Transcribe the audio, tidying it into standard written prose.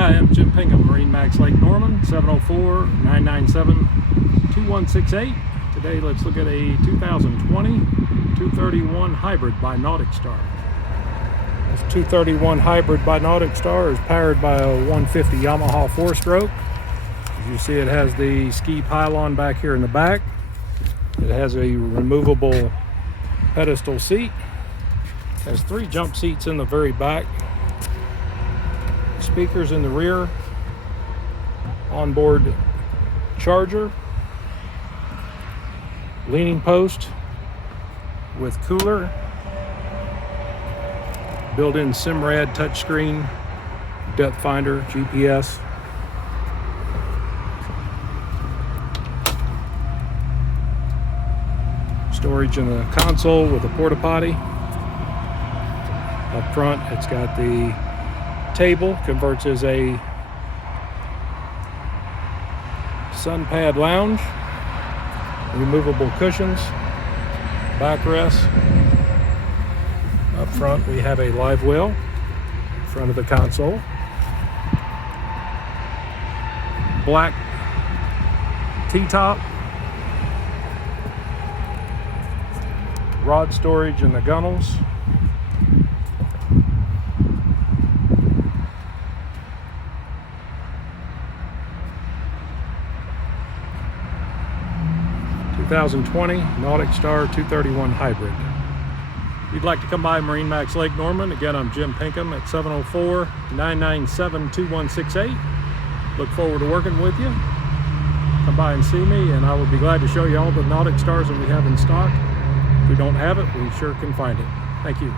Hi, I'm Jim Pinkham, MarineMax Lake Norman, 704-997-2168. Today let's look at a 2020 231 Hybrid by NauticStar. This 231 Hybrid by NauticStar is powered by a 150 Yamaha 4-stroke. As you see, it has the ski pylon back here in the back. It has a removable pedestal seat. It has 3 jump seats in the very back. Speakers in the rear, onboard charger, leaning post with cooler, built-in Simrad touchscreen, depth finder, GPS. Storage in the console with a porta potty. Up front, it's got the table, converts as a sun pad lounge, removable cushions, backrest. Up front we have a live well in front of the console, black T-top, rod storage in the gunnels, (2020) NauticStar 231 Hybrid. If you'd like to come by MarineMax Lake Norman, again, I'm Jim Pinkham at 704-997-2168. Look forward to working with you. Come by and see me, and I will be glad to show you all the NauticStars that we have in stock. If we don't have it, we sure can find it. Thank you.